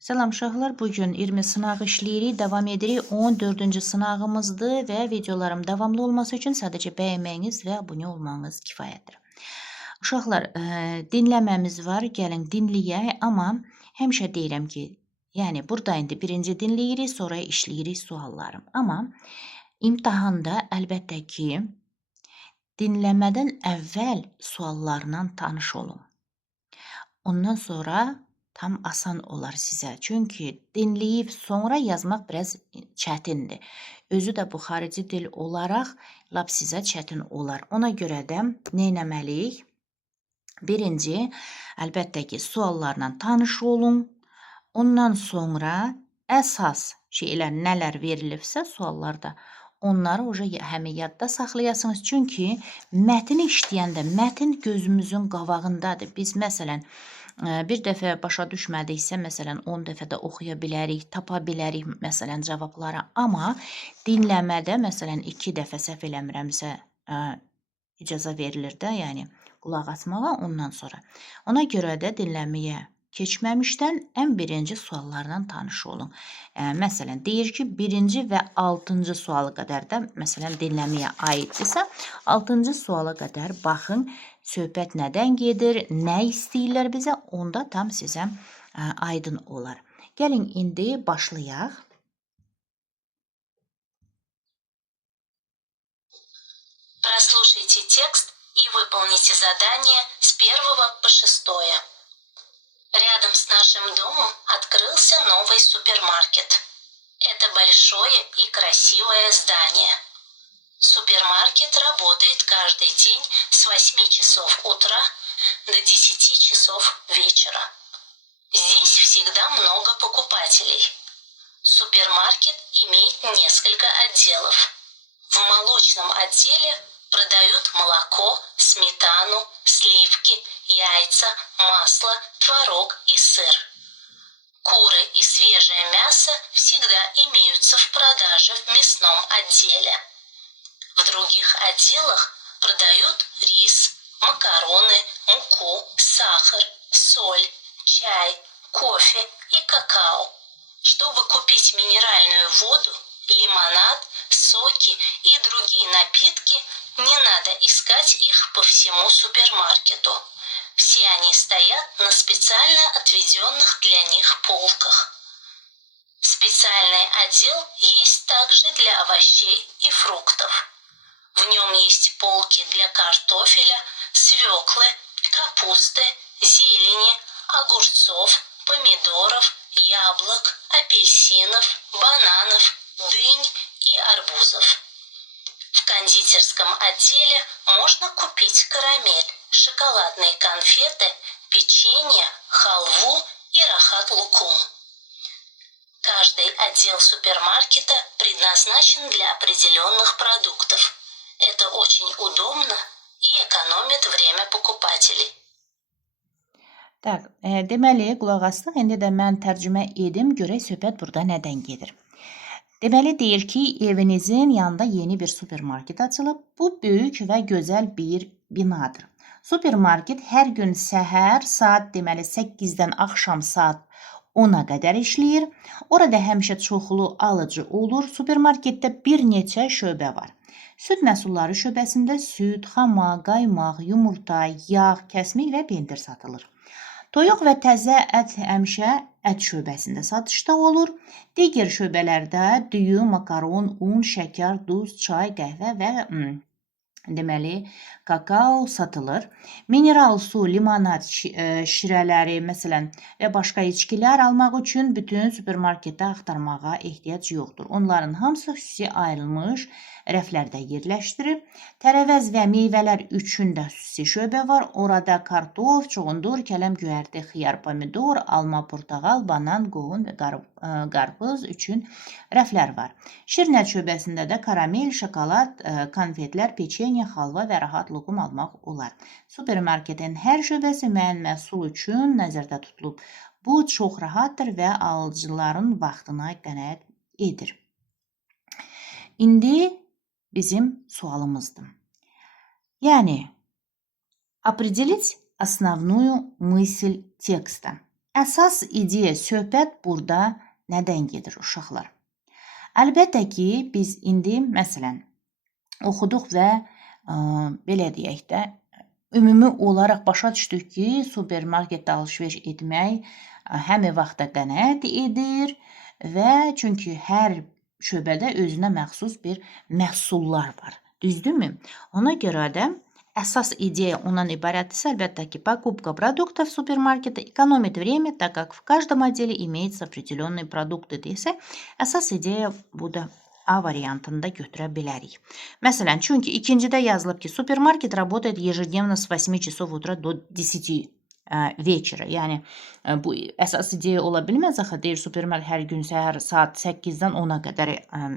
Salam uşaqlar, bugün 20 sınaq işləyirik, davam edirik. 14-cü sınağımızdır və videolarım davamlı olması üçün sadəcə bəyənməyiniz və abunə olmanız kifayətdir. Uşaqlar, dinləməmiz var, gəlin dinləyək, amma həmişə deyirəm ki, yəni burada indi birinci dinləyirik, sonra işləyirik suallarım. Amma imtahanda əlbəttə ki, dinləmədən əvvəl suallarla tanış olun. Ondan sonra tam asan olar sizə. Çünki dinləyib sonra yazmaq biraz çətindir. Özü də bu xarici dil olaraq lap sizə çətin olar. Ona görə də nə etməliyik? Birinci, əlbəttə ki, suallarla tanış olun. Ondan sonra əsas şeylər nələr verilibsə suallarda onları həmin yadda saxlayasınız. Çünki mətni işləyəndə mətn gözümüzün qabağındadır. Biz məsələn bir dəfə başa düşmədiksə, məsələn 10 dəfə də oxuya bilərik, tapa bilərik məsələn cavabları. Amma dinləmədə məsələn 2 dəfə səhv eləmirəmsə icazə verilir də, yəni qulaq asmağa ondan sonra. Ona görə də dinləməyə keçməmişdən ən birinci suallarla tanış olun. Məsələn, deyir ki, 1-ci və 6-cı suala qədər də, məsələn, dinləməyə aiddirsə, 6-cı suala qədər baxın, söhbət nədən gedir, nə istəyirlər bizə, onda tam sizə aydın olar. Gəlin, indi başlayaq. Прослушайте текст и выполните задание с 1 по 6. Рядом с нашим домом открылся новый супермаркет. Это большое и красивое здание. Супермаркет работает каждый день с 8 часов утра до 10 часов вечера. Здесь всегда много покупателей. Супермаркет имеет несколько отделов. В молочном отделе продают молоко, сметану, сливки, яйца, масло, творог и сыр. Куры и свежее мясо всегда имеются в продаже в мясном отделе. В других отделах продают рис, макароны, муку, сахар, соль, чай, кофе и какао. Чтобы купить минеральную воду, лимонад, соки и другие напитки, не надо искать их по всему супермаркету. Все они стоят на специально отведенных для них полках. Специальный отдел есть также для овощей и фруктов. В нем есть полки для картофеля, свеклы, капусты, зелени, огурцов, помидоров, яблок, апельсинов, бананов, дынь и арбузов. В кондитерском отделе можно купить карамель, шоколадные конфеты, печенье, халву и рахат-лукум. Каждый отдел супермаркета предназначен для определенных продуктов. Это очень удобно и экономит время покупателей. Tak, deməli, qulaq asdıq. İndi də mən tərcümə edim, görək söhbət burada nədən gedir. Deməli, deyir ki, evinizin yanında yeni bir supermarket açılıb. Bu, böyük və gözəl bir binadır. Supermarket hər gün səhər saat deməli 8-dən axşam saat 10-a qədər işləyir. Orada həmişə çoxlu alıcı olur. Supermarketdə bir neçə şöbə var. Süd məhsulları şöbəsində süd, xama, qaymaq, yumurta, yağ, kəsmik və pendir satılır. Toyuq və təzə ət həmişə ət şöbəsində satışda olur. Digər şöbələrdə düyü, makaron, un, şəkər, duz, çay, qəhvə və deməli kakao satılır. Mineral su, limonad şirələri, məsələn, və başqa içkilər almaq üçün bütün supermarketdə axtarmağa ehtiyac yoxdur. Onların hamısı xüsusi ayrılmış rəflərdə yerləşdirir. Tərəvəz və meyvələr üçün də xüsusi şöbə var. Orada kartof, çoğundur, kələm göyərti, xiyar, pomidor, alma, portağal, banan, qoğun və qarpız üçün rəflər var. Şirnət şöbəsində də karamel, şokolad, konfetlər, peçenya, xalva və rahat lokum almaq olar. Supermarketin hər şöbəsi müəyyən məhsul üçün nəzərdə tutulub. Bu çox rahatdır və alıcıların vaxtına qənaət edir. İndi bizim sualımızdır. Yani, определить основную мысль текста. Əsas ideya, söhbət burada nədən gedir uşaqlar? Əlbəttə ki, biz indi məsələn oxuduq və belə deyək də, ümumi olaraq başa düşdük ki, supermarketdə alış-veriş etmək həmin vaxtda qənaət edir və çünki hər şöbədə özünə məxsus bir məhsullar var. Düzdürmü? Ona görə də əsas ideya ondan ibarətdirsə, əlbəttə ki, покупка продуктов в супермаркете экономит время, так как в каждом отделе имеется определенные продукты desə, əsas ideya bu da A variantında götürə bilərik. Məsələn, çünki ikincidə yazılıb ki, супермаркет работает ежедневно с 8 часов утра до 10 вечера. Yəni, bu əsas ideya ola bilməz axı, deyir, supermarket hər gün səhər saat 8-dən 10-a qədər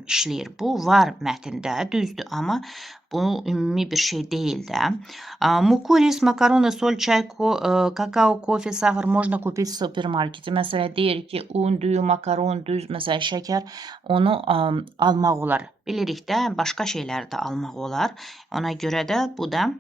işləyir. Bu var mətndə, düzdür, amma bu ümumi bir şey deyil də. Муку, рис, макароны, соль, çay, kakao, кофе, сахар можно купить в суперmarkete. Məsələn, deyir ki, un, düyü, makaron, düz, məsələn, şəkər, onu almaq olar. Bilirik də, başqa şeyləri də almaq olar. Ona görə də bu da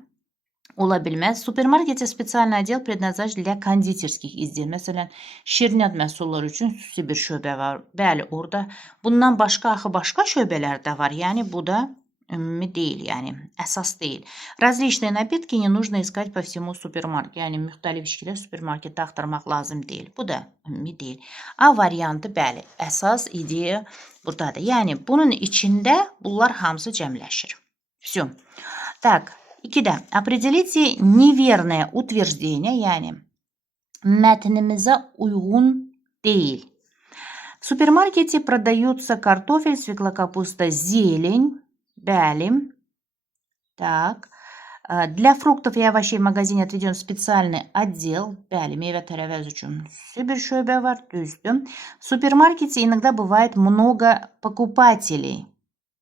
ola bilməz. В супермаркете специальный отдел предназначен для кондитерских изделий. Məsələn, şirniyyat məhsulları üçün xüsusi bir şöbə var. Bəli, orada bundan başqa başqa şöbələr də var. Yəni bu da ümumi deyil, yəni əsas deyil. Различные напитки не нужно искать по всему суперmarket. Yəni müxtəlif içkilər supermarketdə axtarmaq lazım deyil. Bu da ümumi deyil. A variantı bəli, əsas ideya burdadır. Yəni bunun içində bunlar hamısı cəmləşir. Всё. Так, 2-də определите неверное утверждение, yəni mətnimizə uyğun deyil. В супермаркете продаются картофель, свекла, капуста, зелень. Bəli. Так. Для фруктов и овощей в магазине отведен специальный отдел. Bəli, meyvə tərəvəz üçün xüsusi bir şöbə var, düzdür. В супермаркете иногда бывает много покупателей.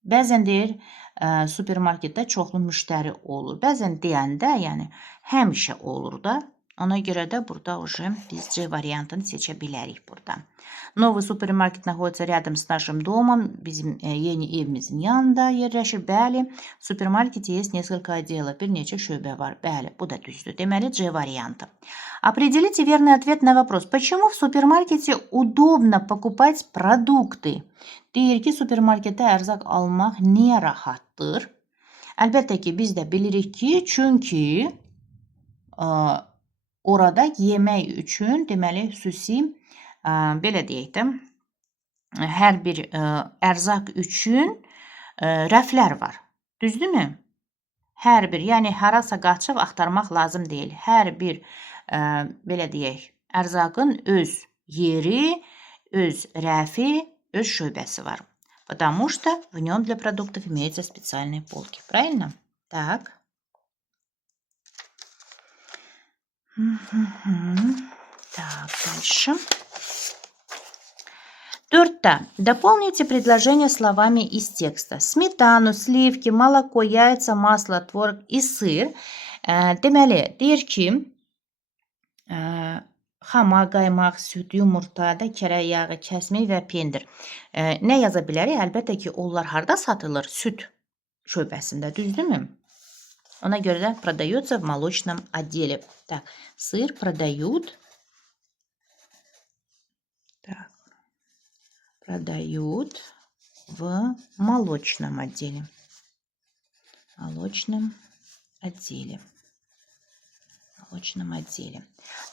Bəzən deyir, supermarketdə çoxlu müştəri olur. Bəzən deyəndə, yəni həmişə olur da. Ona görə də burada уже biz C variantını seçə bilərik burada. Новый суперmarket находится рядом с нашим домом. Bizim yeni evimizin yanında yerləşir. Bəli, в суперmarkете есть несколько отделов. Bir neçə şöbə var. Bəli, bu da düzdür. Deməli C variantı. Определите верный ответ на вопрос. Почему в супермаркете удобно покупать продукты? Deyir ki, supermarketdə ərzaq almaq niyə rahatdır? Əlbəttə ki, biz də bilirik ki, çünki orada yemək üçün, deməli, xüsusi, belə deyək də, hər bir ərzaq üçün rəflər var. Düzdürmü? Hər bir, yəni harasa qaçıb axtarmaq lazım deyil. Hər bir, belə deyək, ərzaqın öz yeri, öz rəfi, öz şöbəsi var. Потому что в нем для продуктов имеются специальные полки. Правильно? Так. Так, дальше. 4. Дополните предложение словами из текста. Сметану, сливки, молоко, яйца, масло, tvorог и sır. Deməli, deyir ki, xama, qaymaq, süd, yumurta, da kərə yağı, kəsmik və pendir. Nə yaza bilərik? Əlbəttə ki, onlar harda satılır? Süd şöbəsində, düzdürmü? Ona görə də продается в молочном отделе. Так, сыр продают. Так, продают в молочном отделе. Молочном отделе. Молочном отделе.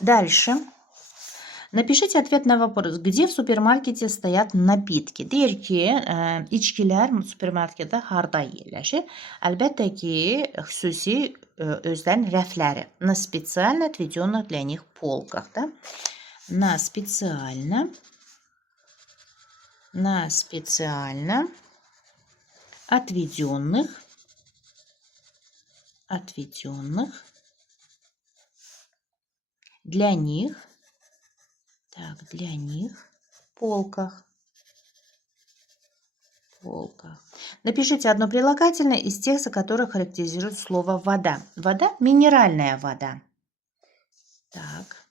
Дальше. Напишите ответ на вопрос, где в суперmarkete стоят напитки. Deyir ki, içkilər supermarketdə harda yerləşir? Əlbəttə ki, xüsusi özlərin rəfləri. На специально отведенных для них полках. Да? На специально отведенных для них, так, для них полках. Напишите одно прилагательное из текста, которое характеризует слово вода. Вода – минеральная вода. Так.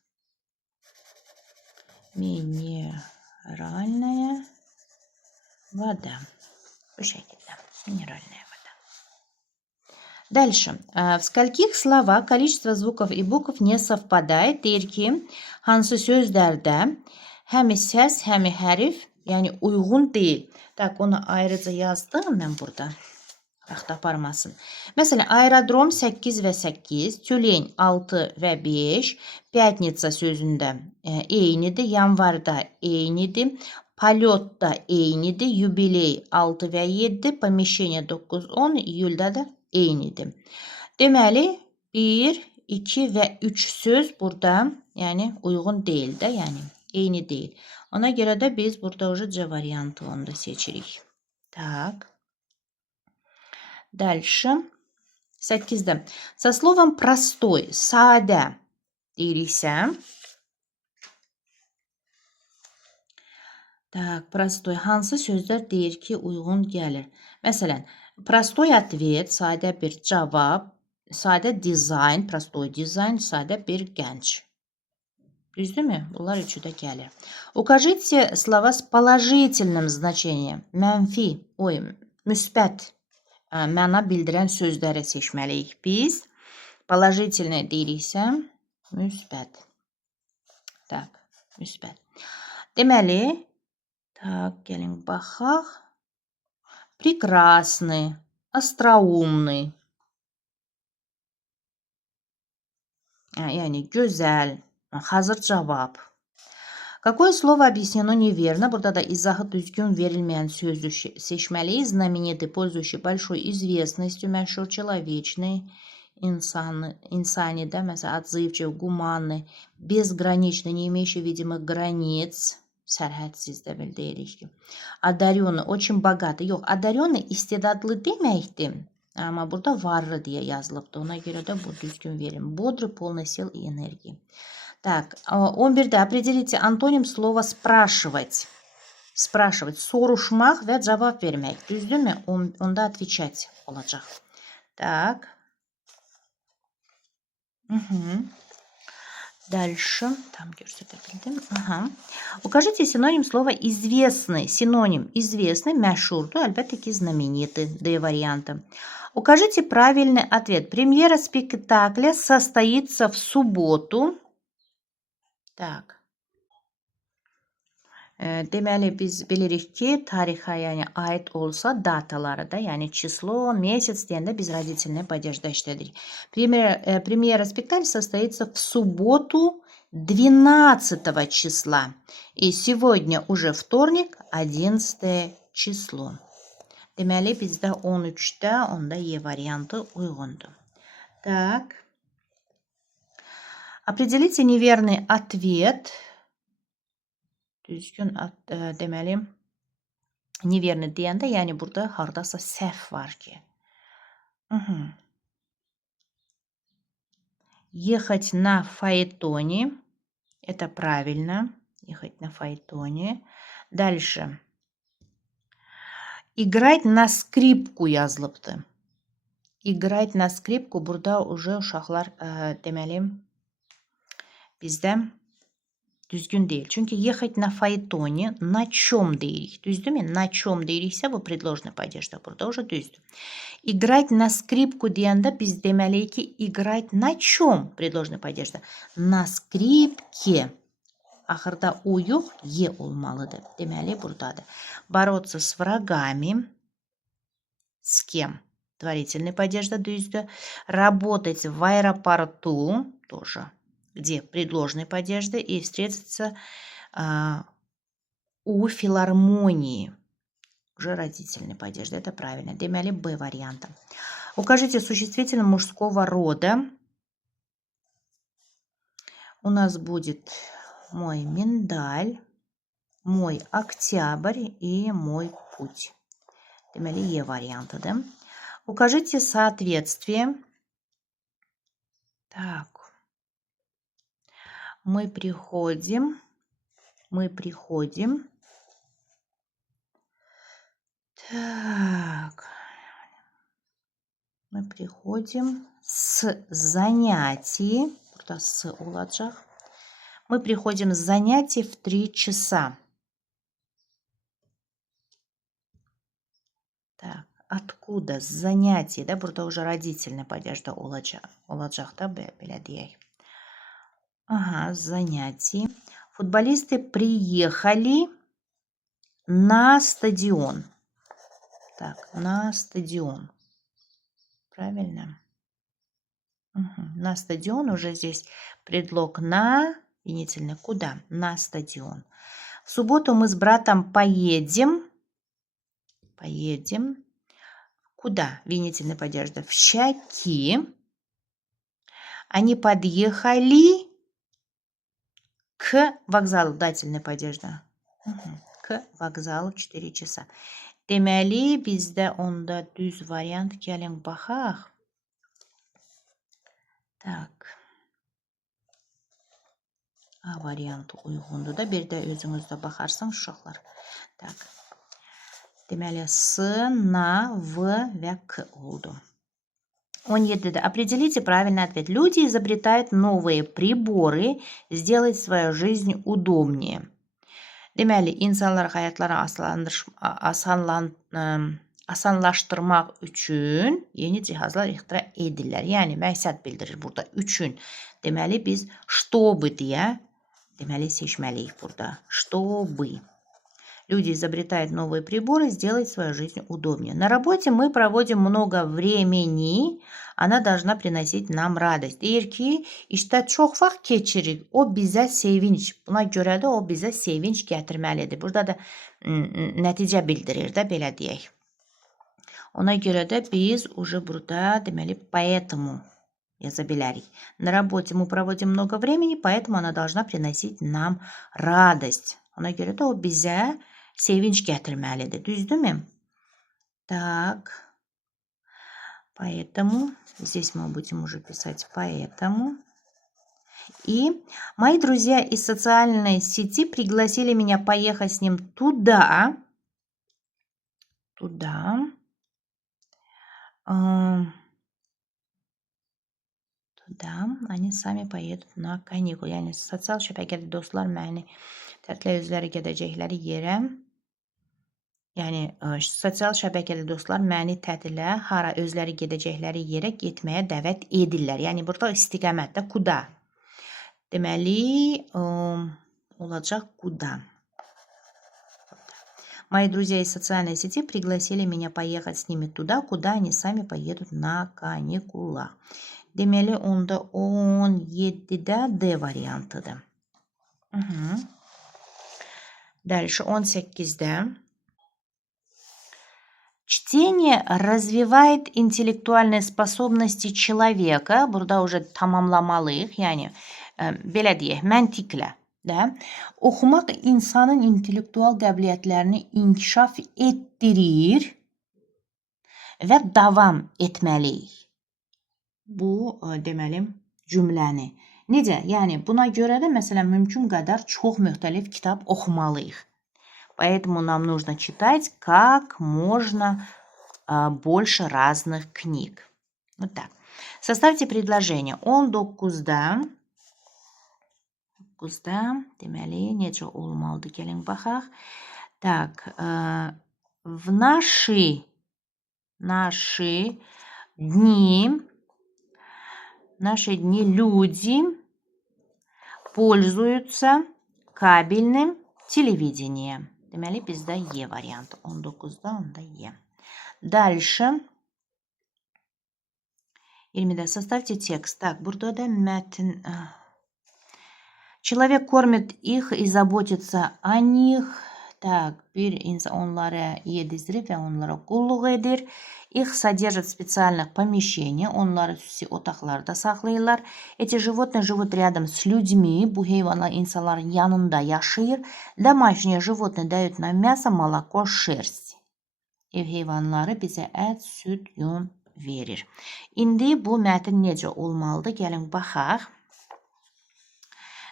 Минеральная вода. Bu şekilde. Минеральная вода. Дальше. В скольких словах количество звуков и букв не совпадает? Deyir ki, hansı sözlərdə həmi səs, həmi hərif, yəni uyğun deyil. Tak, onu ayrıca yazdım mən burada. Vaxt aparmasın. Məsələn, aerodrom 8 və 8, tülen 6 və 5, pятница sözündə eynidir, yanvarda eynidir, polyotda eynidir, yubiley 6 və 7, помещение 9, 10, iyulda da eynidir. Deməli, 1, 2 və 3 söz burada yəni uyğun deyil də, yəni eyni deyil. Ona görə də biz burada уже C variantı onu da seçirik. Так. Дальше. 8'de. Со словом простой, sade deyiriksə. Так, простой. Hansı sözlər deyir ki, uyğun gəlir? Məsələn, простой ответ, sadə bir cavab, sadə dizayn, простой dizayn, sadə bir gənc. Düzdürmü? Bunlar üçü də gəlir. Укажите слова с положительным значением. Mənfi, müsbət məna bildirən sözləri seçməliyik biz. Положительный deyiriksə, müsbət. Так, müsbət. Deməli, так, gəlin baxaq. Прекрасный, остроумный. Yəni, gözəl, hazır cavab. Какое слово объяснено неверно? Burada da izahı düzgün verilməyən sözü seçməliyik. Знаменитый, пользующий большой известностью, məşhur, человечный, insani da, məsələn, отзывчив, гуманный, безграничный, не имеющий видимых границ, sərhədsiz də bil deyirik ki. Одаренный, очень bogатый. Yox, одаренный istedadlı deməkdir. Amma burada varlı deyə yazılıbdır. Ona görə də bu düzgün verim. Бодрый, полный сил и энергии. Так, 11'de определите антоним слова спрашивать. Спрашивать. Soruşmaq və cavab vermək. Düzdürmü? Onda отвечать olacaq. Так. Дальше. Там göstərildim. Укажите синоним слова известный. Синоним известный, məşhurdur, əlbəttə ki, знаменитый. D варианты. Укажите правильный ответ. Премьера спектакля состоится в субботу. Так. Deməli, biz bilirik ki, tarixə yəni aid olsa dataları da, yəni число, месяц deyəndə biz родительный падежdə işlədirik. Премьера спектакля состоится в субботу 12 числа. И сегодня уже вторник, 11 число. Deməli, bizdə 13'də, onda E variantı uyğundur. Так. Определите неверный ответ. Düzgün deməli, neverni deyəndə, yəni burada hardasa səhv var ki. Ехать на фаэтоне. Это правильно. Ехать на фаэтоне. Дальше. Играть на скрипку yazılıbdı. Играть на скрипку burada уже uşaqlar deməli bizdə düzgün deyil. Çünki ехать на фаэтоне, на чем deyirik. Düzdürmü? На чем deyiriksə bu предложный падежdə burada уже düzdür. Играть на скрипку deyəndə biz deməliyik ki, играть на чем предложный падежdə? На скрипке. Axırda o yox, E olmalıdır. Deməli buradadır. Бороться с врагами. С кем? Творительный падежdə düzdür. Работать в аэропорту. Тоже. Где предложный падежды, и встретиться у филармонии. Уже родительный падежды, это правильно. Демяли Б варианта. Укажите существительное мужского рода. У нас будет мой миндаль, мой октябрь и мой путь. Демяли Е варианта, да? Укажите соответствие. Так. Мы приходим. Так. Мы приходим с занятий. Burada с olacaq. Мы приходим с занятий в 3 часа. Так. Откуда? С занятий. Да? Burada уже родительный падеж da olacak da belə deyək. Ага, с занятий. Футболисты приехали на стадион. Так, на стадион. Правильно? Угу. На стадион уже здесь предлог на, винительный куда? На стадион. В субботу мы с братом поедем. Поедем. Куда? Винительный падеж да в Щаки. Они подъехали к вокзалу. Дательный падеж да. К vokzalı 4 часа. Deməli, bizdə onda düz variant gəlin baxaq. Так. A variantı uyğundur da. Bir də özünüz də baxarsınız uşaqlar. Так. Deməli, S, на, В və K oldu. 17'de. Определите правильный ответ. Люди изобретают новые приборы, сделать свою жизнь удобнее. Deməli, insanlar həyatları asanlaşdırmaq üçün yeni cihazlar ixtira edirlər. Yəni, məqsəd bildirir burada. Üçün. Deməli, biz чтобы deyə deməli, seçməliyik burada. Чтобы. Люди изобретают новые приборы, сделать свою жизнь удобнее. На работе мы проводим много времени. Она должна приносить нам радость. Deyir ki, işdə çox vaxt keçirik. O bizə sevinç. Buna görə də o bizə sevinç gətirməlidir. Burada da nəticə bildirir də, belə deyək. Ona görə də biz уже burada deməli поэтому yaza bilərik. На работе мы проводим много времени, поэтому она должна приносить нам радость. Ona görə də o bizə sevinç gətirməlidir. Düzdürmü? Так. Поэтому здесь мы будем уже писать поэтому. И мои друзья из социальной сети пригласили меня поехать с ним туда. Туда. Tуда. Они сами поедут на каникулы. Yəni sosial şəbəkədə dostlar məni tətilə özləri gedəcəkləri yerə. Yəni sosial şəbəkədə dostlar məni tətilə hara özləri gedəcəkləri yerə getməyə dəvət edirlər. Yəni burada istiqamətdə kuda. Deməli olacaq kuda. Мои друзья из социальной сети пригласили меня поехать с ними туда, куда они сами поедут на каникулах. Deməli, onda 17'də D variantıdır. Дальше 18'də. Чтение развивает интеллектуальные способности человека. Burada уже tamamlamalıyıq. Yəni, belə deyək, məntiqlə. Oxumaq insanın intellektual qabiliyyətlərini inkişaf etdirir və davam etməliyik. Bu, deməli, cümləni. Necə? Yəni, buna görə də, məsələn, mümkün qədər çox müxtəlif kitab oxumalıyıq. Поэтому нам нужно читать как можно больше разных книг. Вот так. Составьте предложение. 19'da deməli, necə olmalıdır? Gəlin baxaq. Так, в наши дни люди пользуются кабельным телевидением. Deməli, bizdə E variantı. 19'da onda E. Дальше. 20'də составьте текст. Так, burada da мәтін. Человек кормит их и заботится о них. Так, bir insan onlara yedizdirib və onlara qulluq edir. Их содержат в специальных помещениях. Onları xüsusi otaqlarda saxlayırlar. Эти животные живут рядом с людьми. Bu heyvanlar insanların yanında yaşayır. Домашние животные дают нам мясо, молоко, шерсть. Ev heyvanları bizə ət, süd, yun verir. İndi bu mətin necə olmalıdır? Gəlin baxaq.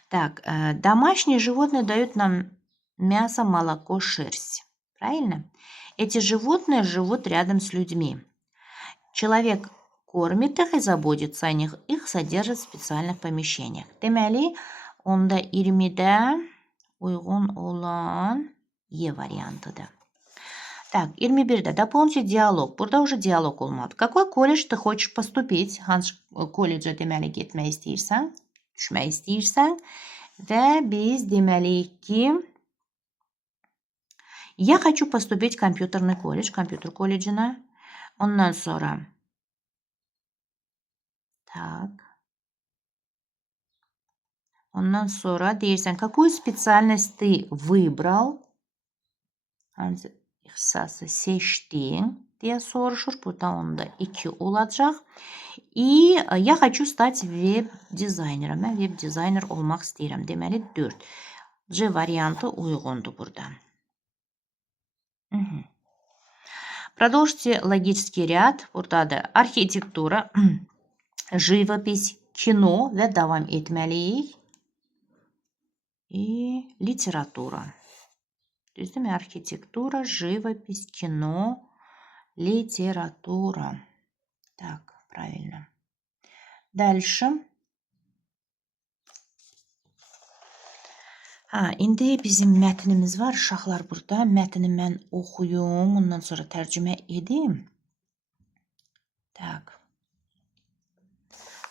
Так, домашние животные дают нам мясо, молоко, шерсть. Правильно? Эти животные живут рядом с людьми. Человек кормит их и заботится о них. Их содержат в специальных помещениях. Deməli, onda 20'də uyğun olan E variantıdır. Так, 21'de doполните диалог. Burada уже dialog olmadı. Какой колледж ты хочешь поступить? Hansı kollecə deməli getmək istəyirsən, düşmək istəyirsən və biz deməliyik ki я хочу поступить в компьютерный колледж, компьютер колледжinə. Ondan sonra так. Ondan sonra deyirsən какую специальность ты выбрал? Hansı ixtisası seçdin deyə soruşur. Burada onda 2 olacaq. И я хочу стать веб-dizaynerом. Mən veb-dizayner olmaq istəyirəm. Deməli 4. C variantı uyğundur burada. Продолжите логический ряд. Burada da arxitektura, живопись, kino və davam etməliyik. И литература. Düzdürmü? Arxitektura, живопись, кино, литература. Так, правильно. Дальше. İndi bizim mətnimiz var. Uşaqlar burada. Mətni mən oxuyum. Ondan sonra tərcümə edim. Так.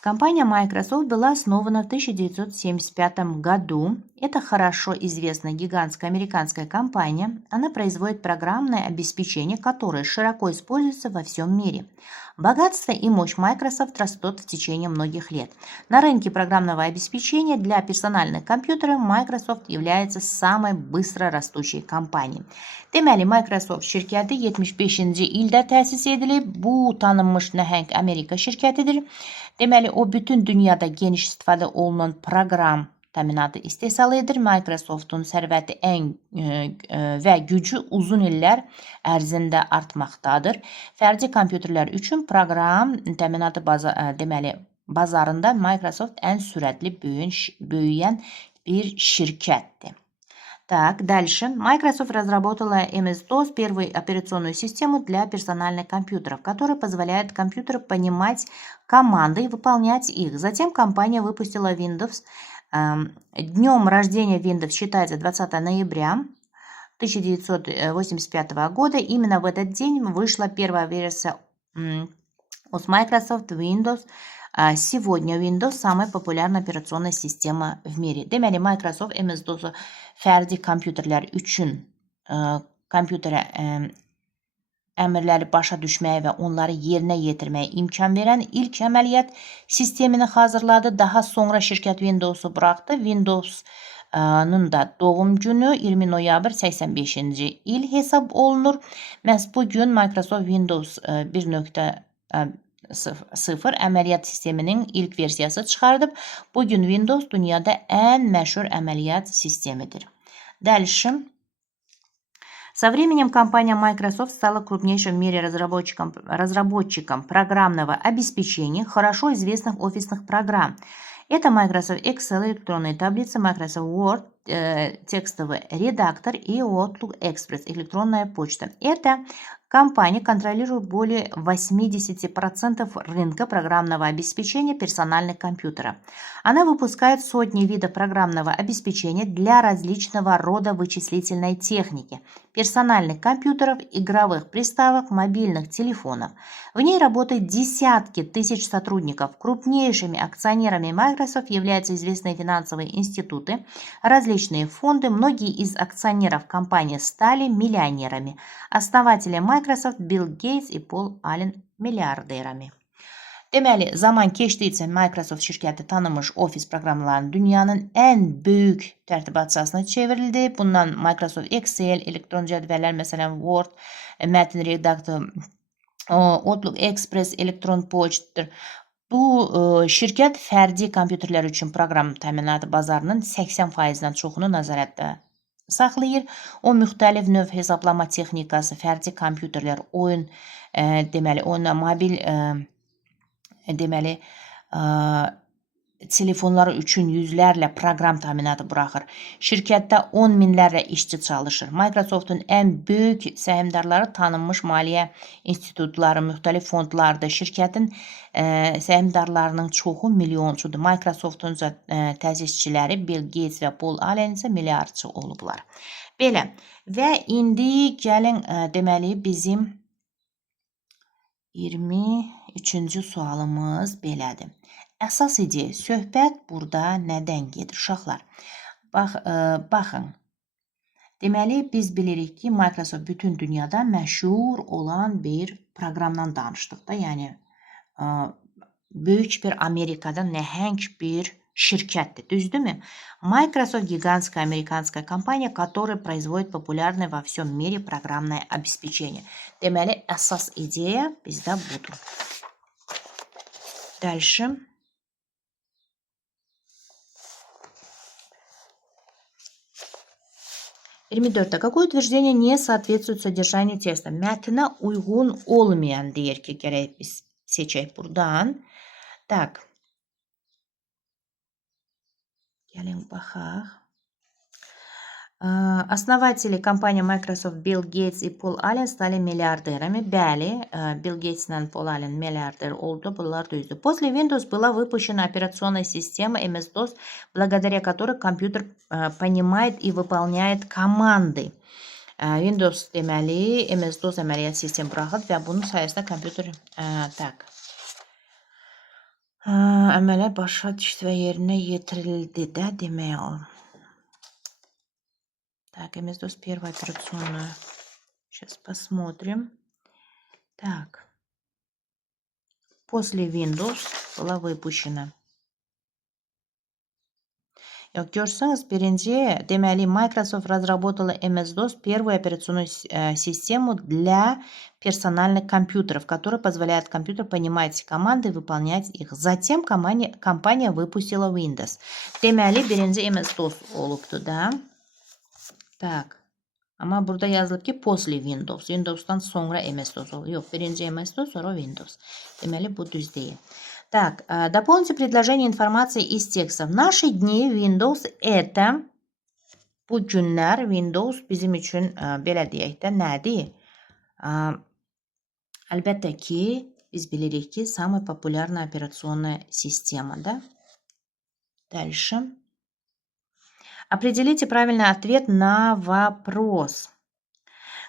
Компания Microsoft была основана в 1975 году. Это хорошо известная гигантская американская компания. Она производит программное обеспечение, которое широко используется во всем мире. Богатство и мощь Microsoft растут в течение многих лет. На рынке программного обеспечения для персональных компьютеров Microsoft является самой быстро растущей компанией. Deməli, Microsoft şirkəti 75-ci ildə təsis edilib. Bu tanınmış nəhəng Amerika şirkətidir. Deməli, o bütün dünyada geniş istifadə olunan proqram təminatı istehsal edir. Microsoft'un sərvəti və gücü uzun illər ərzində artmaqdadır. Fərdi kompüterlər üçün proqram təminatı bazarında Microsoft ən sürətli böyüyən bir şirkətdir. Так, дальше. Microsoft разработала MS-DOS, первую операционную систему для персональных компьютеров, которая позволяет компьютеру понимать команды и выполнять их. Затем компания выпустила Windows. Днем рождения Windows считается 20 ноября 1985 года. Именно в этот день вышла первая версия от Microsoft Windows. Сегодня Windows самая популярная операционная система в miri. Deməli, Microsoft MS-DOS-u fərdi kompüterlər üçün kompüterə əmrləri başa düşməyə və onları yerinə yetirməyə imkan verən ilk əməliyyat sistemini hazırladı. Daha sonra şirkət Windows-u buraxdı. Windows-nun da doğum günü 20 noyabr 85-ci il hesab olunur. Məhz bu gün Microsoft Windows 1.0 əməliyyat sisteminin ilk versiyası çıxardıb. Bugün Windows dünyada ən məşhur əməliyyat sistemidir. Дальше. Со временем компания Microsoft стала крупнейшим в мире разработчиком программного обеспечения хорошо известных офисных программ. Это Microsoft Excel, электронные таблицы, Microsoft Word, текстовый редактор и Outlook Express, электронная почта. Эта компания контролирует более 80% рынка программного обеспечения персональных компьютеров. Она выпускает сотни видов программного обеспечения для различного рода вычислительной техники, персональных компьютеров, игровых приставок, мобильных телефонов. В ней работают десятки тысяч сотрудников. Крупнейшими акционерами Microsoft являются известные финансовые институты, различные фонды. Многие из акционеров компании стали миллионерами. Основатели Microsoft Bill Gates и Paul Allen milyarderami. Deməli, zaman keçdikcə Microsoft şirkəti tanınmış ofis proqramlarının dünyanın ən böyük tərtibatçısına çevrildi. Bundan Microsoft Excel, elektron cədvəllər, məsələn Word, mətn redaktor, Outlook Express, elektron poçtdur. Bu şirkət fərdi kompüterlər üçün proqram təminatı bazarının 80%-dən çoxunu nəzarətdə saxlayır. O müxtəlif növ hesablama texnikası, fərdi kompüterlər, oyun, mobil telefonları üçün yüzlərlə proqram təminatı buraxır. Şirkətdə 10 minlərlə işçi çalışır. Microsoft'un ən böyük səhmdarları tanınmış maliyyə institutları, müxtəlif fondlardır. Şirkətin səhmdarlarının çoxu milyonçudur. Microsoft'un təsisçiləri Bill Gates və Paul Allen isə milyardçı olublar. Belə. Və indi gəlin deməli bizim 23-cü sualımız belədir. Əsas ideya, söhbət burada nədən gedir, uşaqlar? Baxın, deməli biz bilirik ki, Microsoft bütün dünyada məşhur olan bir proqramdan danışdıq da, yəni böyük bir Amerikada nəhəng bir şirkətdir, düzdürmü? Microsoft гигантская американская компания, которая производит популярное во всем мире программное обеспечение. Deməli, əsas ideya bizdə budur. Дальше. 24'te. Какое утверждение не соответствует содержанию testa? Mətnə uyğun olmayan deyir ki, gərək biz seçək buradan. Tak. Gəlin baxaq. Основатели компании Microsoft Bill Gates и Paul Allen стали миллиардерами. Bəli, Bill Gates и Paul Allen миллиардер oldu. Bunlar düzdür. После Windows была выпущена операционная система MS-DOS, благодаря которой компьютер понимает и выполняет команды. Windows deməli MS-DOS əməliyyat sistemi buraxır və bunun sayəsində kompüter əməliyyat başa düşdü və yerinə yetirildi də demək o. Так, MS-DOS первая операционная. Сейчас посмотрим. Так. После Windows была выпущена. Yox, görsəniz, birinci, deməli, Microsoft разработала MS-DOS, первую операционную систему для персональных компьютеров, которая позволяет компьютеру понимать команды и выполнять их. Затем компания выпустила Windows. Deməli, birinci MS-DOS olubdu da. Tak. Amma burada yazılıb ki, после Windows. Windows'dan sonra MS-DOS olur. Yox, birinci MS-DOS, sonra Windows. Deməli, bu düz deyil. Так, дополните предложение информации из текста. В наши дни Windows это, bu günlər Windows bizim üçün belə deyək də nədir? Əlbəttə ki, biz bilirik ki, самая популярная операционная система, да? Дальше. Определите правильный ответ на вопрос.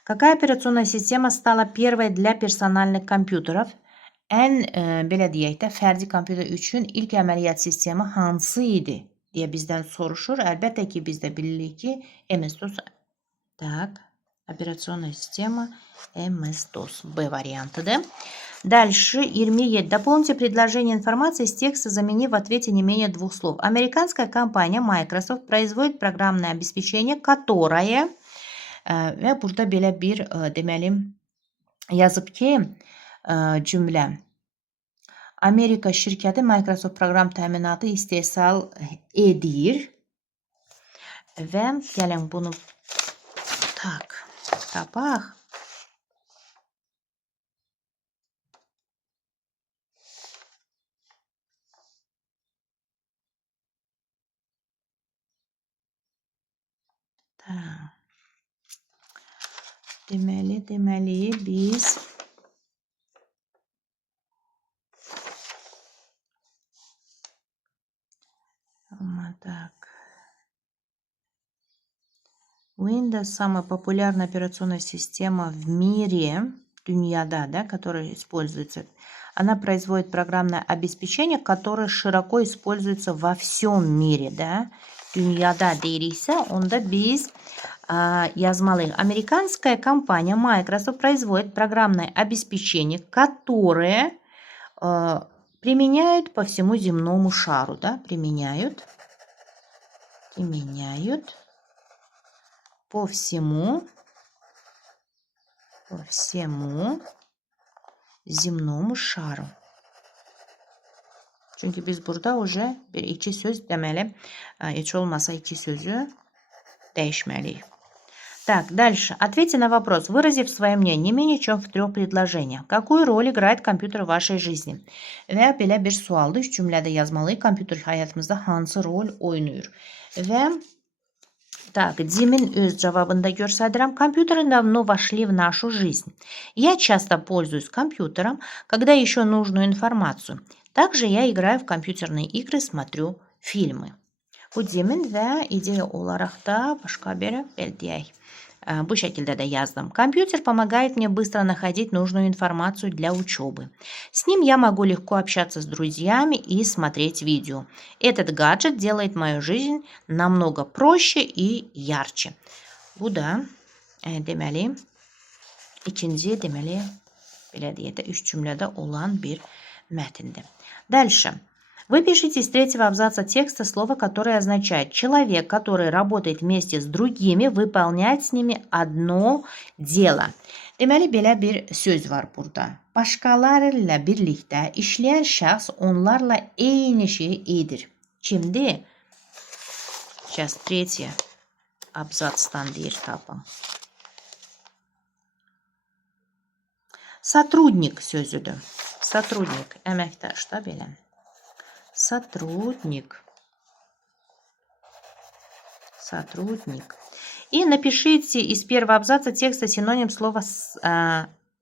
Какая операционная система стала первой для персональных компьютеров? Ən, belə deyək də, fərdi kompüter üçün ilk əməliyyat sistemi hansı idi deyə bizdən soruşur. Əlbəttə ki, biz də bilirik ki, MS-DOS. Так, операционная система MS-DOS. B variantıdır. Дальше, 27. Дополните предложение информации из текста, заменив в ответе не менее двух слов. Американская компания Microsoft производит программное обеспечение, которое, və burada belə bir, deməli, yazıb ki, cümlə. Amerika şirkəti Microsoft proqram təminatı istehsal edir və gəlin bunu tapaq. Deməli biz так. Windows самая популярная операционная система в мире, dünyada, да, которая используется. Она производит программное обеспечение, которое широко используется во всем мире, да. Dünyada deyiriksə, onda biz yazmalıyıq. Американская компания Microsoft производит программное обеспечение, которое применяют по всему земному шару, да, применяют по всему земному şarı. Çünki biz burada уже bir iki söz deməli, heç olmasa iki sözü dəyişməliyik. Так, дальше. Ответьте на вопрос, выразив свое мнение не менее чем в 3 предложениях. Какую роль играет компьютер в вашей жизни? Və belə bir sualda 3 cümlədə yazmalıyıq. Kompüter həyatımızda hansı rol oynayır? Və так, Димин öz cavabında göstərirəm. Компьютеры давно вошли в нашу жизнь. Я часто пользуюсь компьютером, когда ищу нужную информацию. Также я играю в компьютерные игры, смотрю фильмы. Bu Dimin və ideya olaraq da başqa bir deyək. Bu şəkildə də yazdım. Компьютер помогает мне быстро находить нужную информацию для учебы. С ним я могу легко общаться с друзьями и смотреть видео. Этот гаджет делает мою жизнь намного проще и ярче. Bu da deməli ikinci deməli belə deyək də 3 cümlədə olan bir mətndir. Дальше. Вы пишите из 3-го абзаца текста слово, которое означает «человек, который работает вместе с другими, выполняет с nimi одно дело». Deməli, belə bir söz var burada. Başqaları ilə birlikdə işləyən şəxs onlarla eyni şeyi edir. Kimdir? Сейчас 3 abzatsdan deyir tapın. Сотрудник sözüdür. Сотрудник, əməkdaş da belə. Сотрудник. Сотрудник. И напишите из 1-го абзаца текста синоним слова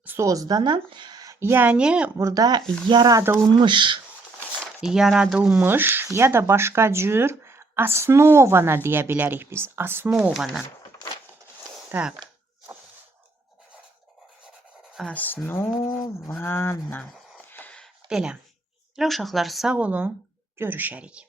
создано. Yani burada yaradılmış. Yaradılmış ya da başqa cür основано deyə bilərik biz. Основано. Так. Основано. Belə. Uşaqlar sağ olun. Görüşərik.